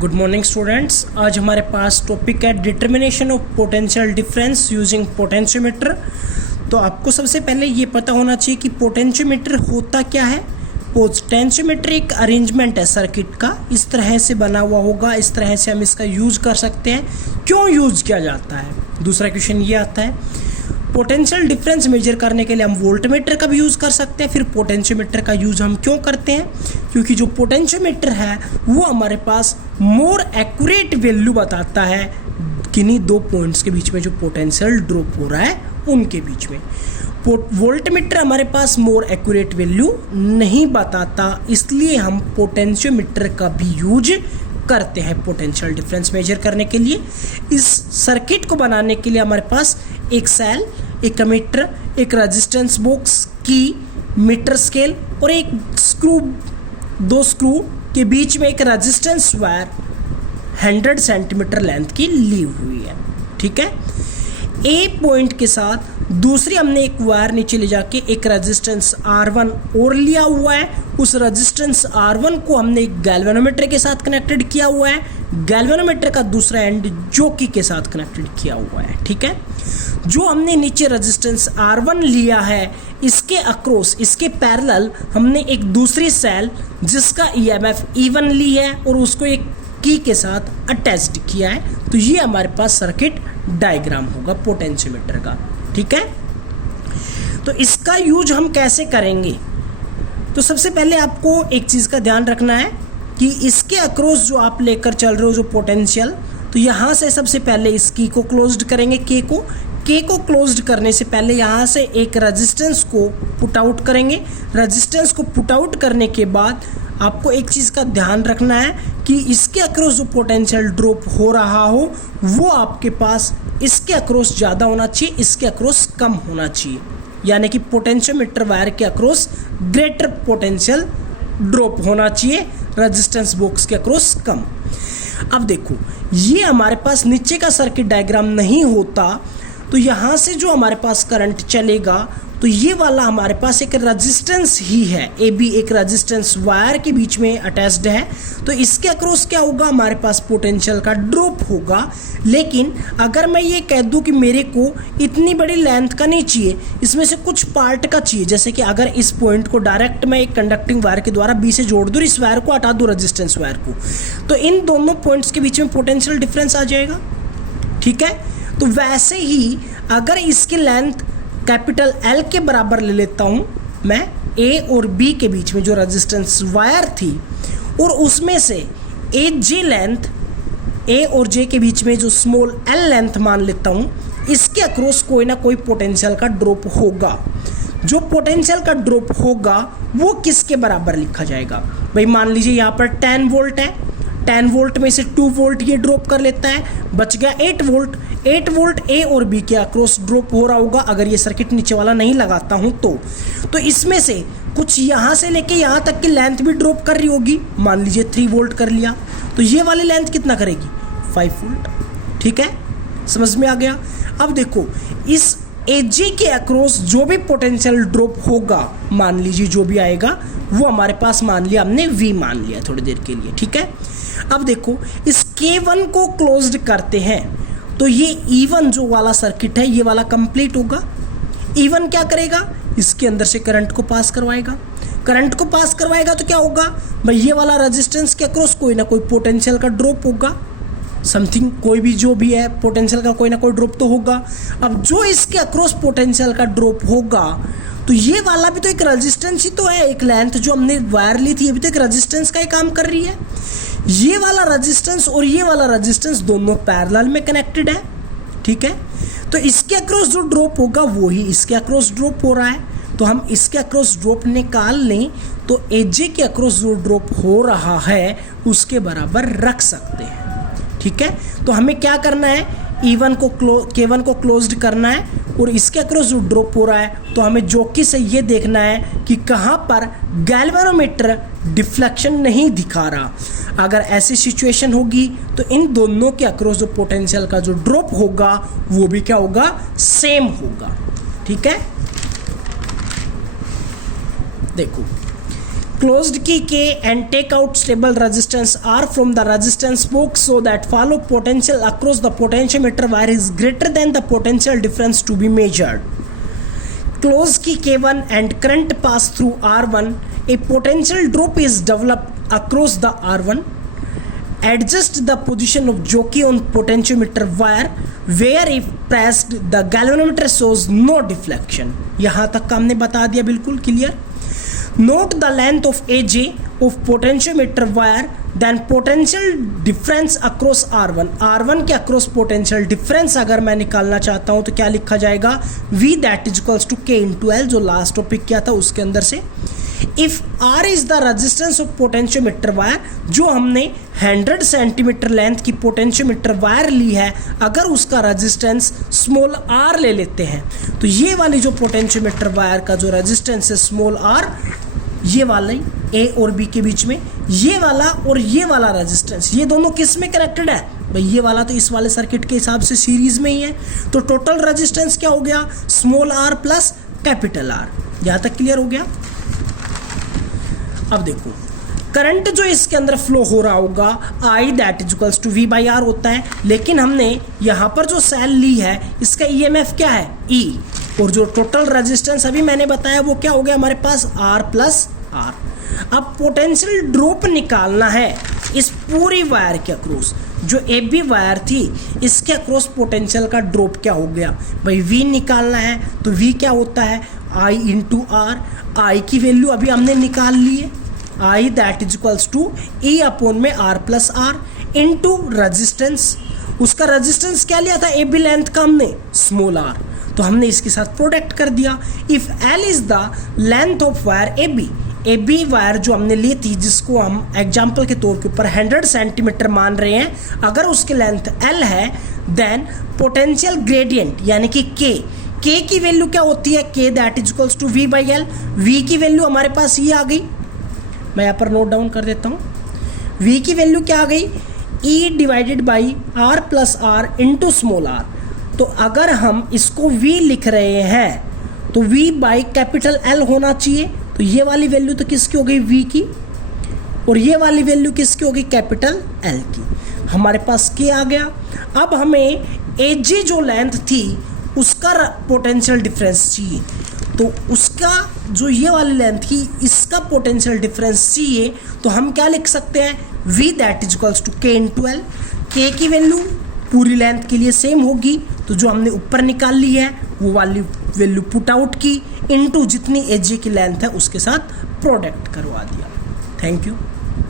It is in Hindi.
Good morning students. आज हमारे पास टॉपिक है determination of potential difference using potentiometer. तो आपको सबसे पहले ये पता होना चाहिए कि पोटेंशियोमीटर होता क्या है। पोटेंशियोमीटर एक अरेंजमेंट है सर्किट का, इस तरह से बना हुआ होगा, इस तरह से हम इसका यूज़ कर सकते हैं। क्यों यूज़ किया जाता है? दूसरा क्वेश्चन ये आता है पोटेंशियल डिफरेंस मेजर करने के लिए हम वोल्टमीटर का भी यूज़ कर सकते हैं। फिर पोटेंशियोमीटर का यूज़ हम क्यों करते हैं? क्योंकि जो पोटेंशियोमीटर है वो हमारे पास मोर एक्यूरेट वैल्यू बताता है किन्हीं दो पॉइंट्स के बीच में जो पोटेंशियल ड्रॉप हो रहा है उनके बीच में। वोल्टमीटर हमारे पास मोर एक्यूरेट वैल्यू नहीं बताता, इसलिए हम पोटेंशियोमीटर का भी यूज करते हैं पोटेंशियल डिफरेंस मेजर करने के लिए। इस सर्किट को बनाने के लिए हमारे पास एक सेल, एक एमीटर, एक रेजिस्टेंस बॉक्स, की, मीटर स्केल और एक स्क्रू, दो स्क्रू के बीच में एक रेजिस्टेंस वायर 100 सेंटीमीटर लेंथ की ली हुई है। ठीक है, ए पॉइंट के साथ दूसरी हमने एक वायर नीचे ले जाके एक रेजिस्टेंस R1 और लिया हुआ है। उस रेजिस्टेंस R1 को हमने एक गैल्वेनोमीटर के साथ कनेक्टेड किया हुआ है। गैल्वेनोमीटर का दूसरा एंड जॉकी के साथ कनेक्टेड किया हुआ है। ठीक है, जो हमने नीचे रेजिस्टेंस R1 लिया है इसके अक्रॉस, इसके पैरेलल हमने एक दूसरी सेल जिसका EMF E1 ली है और उसको एक की के साथ अटैच्ड किया है। तो ये हमारे पास सर्किट डायग्राम होगा पोटेंशियोमीटर का। ठीक है, तो इसका यूज हम कैसे करेंगे? तो सबसे पहले आपको एक चीज़ का ध्यान रखना है कि इसके अक्रॉस जो आप लेकर चल रहे हो जो पोटेंशियल, तो यहाँ से सबसे पहले इस की को क्लोज्ड करेंगे। के को क्लोज्ड करने से पहले यहाँ से एक रेजिस्टेंस को पुट आउट करेंगे। रेजिस्टेंस को पुट आउट करने के बाद आपको एक चीज़ का ध्यान रखना है कि इसके अक्रॉस जो पोटेंशियल ड्रॉप हो रहा हो वो आपके पास इसके अक्रॉस ज़्यादा होना चाहिए, इसके अक्रॉस कम होना चाहिए। यानी कि पोटेंशियोमीटर वायर के अक्रॉस ग्रेटर पोटेंशियल ड्रॉप होना चाहिए, रेजिस्टेंस बॉक्स के अक्रॉस कम। अब देखो, ये हमारे पास नीचे का सर्किट डायग्राम नहीं होता तो यहाँ से जो हमारे पास करंट चलेगा तो ये वाला हमारे पास एक रेजिस्टेंस ही है। ए बी एक रेजिस्टेंस वायर के बीच में अटैच्ड है, तो इसके अक्रॉस क्या होगा? हमारे पास पोटेंशियल का ड्रॉप होगा। लेकिन अगर मैं ये कह दूं कि मेरे को इतनी बड़ी लेंथ का नहीं चाहिए, इसमें से कुछ पार्ट का चाहिए, जैसे कि अगर इस पॉइंट को डायरेक्ट मैं एक कंडक्टिंग वायर के द्वारा बी से जोड़ दूँ, इस वायर को हटा दूँ रेजिस्टेंस वायर को, तो इन दोनों पॉइंट्स के बीच में पोटेंशियल डिफरेंस आ जाएगा। ठीक है, तो वैसे ही अगर इसकी लेंथ कैपिटल L के बराबर ले लेता हूँ मैं A और B के बीच में जो रेजिस्टेंस वायर थी, और उसमें से AJ लेंथ, A और J के बीच में जो स्मॉल l लेंथ मान लेता हूँ, इसके अक्रॉस कोई ना कोई पोटेंशियल का ड्रॉप होगा। जो पोटेंशियल का ड्रॉप होगा वो किसके बराबर लिखा जाएगा? भाई मान लीजिए यहाँ पर 10 वोल्ट है, 10 वोल्ट में से 2 वोल्ट ये ड्रॉप कर लेता है, बच गया 8 वोल्ट। 8 वोल्ट ए और बी के अक्रॉस ड्रॉप हो रहा होगा अगर ये सर्किट नीचे वाला नहीं लगाता हूँ तो इसमें से कुछ यहाँ से लेके यहाँ तक की लेंथ भी ड्रॉप कर रही होगी। मान लीजिए 3 वोल्ट कर लिया, तो ये वाली लेंथ कितना करेगी? 5 वोल्ट। ठीक है, समझ में आ गया? अब देखो, इस एजी के अक्रॉस जो भी पोटेंशियल ड्रॉप होगा, मान लीजिए जो भी आएगा वो हमारे पास मान लिया हमने V मान लिया थोड़ी देर के लिए। ठीक है, अब देखो इस K1 को क्लोज्ड करते हैं तो ये E1 जो वाला सर्किट है ये वाला कंप्लीट होगा। E1 क्या करेगा? इसके अंदर से करंट को पास करवाएगा। करंट को पास करवाएगा तो क्या होगा भाई? ये वाला रेजिस्टेंस के अक्रॉस कोई ना कोई पोटेंशियल का ड्रॉप होगा, समथिंग कोई भी जो भी है पोटेंशियल का कोई ना कोई ड्रॉप तो होगा। अब जो इसके अक्रॉस पोटेंशियल का ड्रॉप होगा तो ये वाला भी तो एक रेजिस्टेंस ही तो है, एक लेंथ जो हमने वायर ली थी ये भी तो एक रेजिस्टेंस का ही काम कर रही है। ये वाला रेजिस्टेंस और ये वाला रेजिस्टेंस दोनों पैरेलल में कनेक्टेड है। ठीक है, तो इसके अक्रॉस जो ड्रॉप होगा वो ही इसके अक्रॉस ड्रॉप हो रहा है, तो हम इसके अक्रॉस ड्रॉप निकाल लें तो एजे के अक्रॉस जो ड्रॉप हो रहा है उसके बराबर रख सकते हैं। ठीक है, तो हमें क्या करना है? E1 को K1 को क्लोज्ड करना है और इसके अक्रॉस जो ड्रॉप हो रहा है तो हमें जॉकी से ये देखना है कि कहाँ पर गैल्वेनोमीटर डिफ्लेक्शन नहीं दिखा रहा। अगर ऐसी सिचुएशन होगी तो इन दोनों के अक्रॉस जो पोटेंशियल का जो ड्रॉप होगा वो भी क्या होगा? सेम होगा। ठीक है, देखो closed key K and take out stable resistance R from the resistance box so that follow potential across the potentiometer wire is greater than the potential difference to be measured. Closed key K1 and current pass through R1, a potential drop is developed across the R1. Adjust the position of jockey on potentiometer wire where if pressed the galvanometer shows no deflection. यहाँ तक हमने बता दिया, बिल्कुल clear. Note the length of AJ of potentiometer wire, then potential difference across R1. R1 के across potential difference अगर मैं निकालना चाहता हूँ तो क्या लिखा जाएगा, V that is equals to K into L, जो लास्ट टॉपिक किया था उसके अंदर से. If R is the resistance of potentiometer wire, जो हमने 100 सेंटीमीटर लेंथ की पोटेंशियोमीटर वायर ली है, अगर उसका रेजिस्टेंस स्मॉल r ले लेते हैं तो ये वाली जो पोटेंशियोमीटर वायर का जो रेजिस्टेंस है स्मॉल r, ये वाला A और B के बीच में, ये वाला और ये वाला रेजिस्टेंस, ये दोनों किस में कनेक्टेड है भाई, ये वाला तो इस वाले सर्किट के हिसाब से सीरीज में ही है. तो टोटल रेजिस्टेंस क्या हो गया, small r plus capital R. यहाँ तक क्लियर हो गया. अब देखो करंट जो इसके अंदर फ्लो हो रहा होगा I that is equals to V by R होता है, लेकिन हमने यहाँ पर जो सेल ली है इसका EMF क्या है, E, और जो टोटल रेजिस्टेंस अभी मैंने बताया वो क्या हो गया हमारे पास R प्लस R. अब पोटेंशियल ड्रॉप निकालना है इस पूरी वायर के अक्रॉस, जो AB वायर थी इसके अक्रॉस पोटेंशियल का ड्रॉप क्या हो गया भाई, V निकालना है. तो V क्या होता है, I इंटू R. I की वैल्यू अभी हमने निकाल ली है, I that is equals to E upon में R plus R into resistance. उसका रेजिस्टेंस क्या लिया था, AB लेंथ का हमने स्मॉल r, तो हमने इसके साथ प्रोडक्ट कर दिया. If L is the length of wire AB wire जो हमने ली थी, जिसको हम एग्जाम्पल के तौर के ऊपर 100 सेंटीमीटर मान रहे हैं, अगर उसकी लेंथ L है देन पोटेंशियल ग्रेडियंट यानी कि K की वैल्यू क्या होती है, K that is equals to V by L. V की वैल्यू हमारे पास ये आ गई, मैं यहाँ पर नोट डाउन कर देता हूँ. V की वैल्यू क्या आ गई, E divided by R plus R into small r. तो अगर हम इसको V लिख रहे हैं तो V बाई कैपिटल L होना चाहिए. तो ये वाली वैल्यू तो किसकी हो गई, V की, और ये वाली वैल्यू किसकी हो गई, कैपिटल L की. हमारे पास K आ गया. अब हमें AG जो लेंथ थी उसका पोटेंशियल डिफरेंस चाहिए, तो उसका जो ये वाली लेंथ थी इसका पोटेंशियल डिफरेंस चाहिए. तो हम क्या लिख सकते हैं, V that is equals to K into L. K की वैल्यू पूरी लेंथ के लिए सेम होगी, तो जो हमने ऊपर निकाल ली है वो वाली वैल्यू पुट आउट की, इनटू जितनी AG की लेंथ है उसके साथ प्रोडक्ट करवा दिया. Thank you.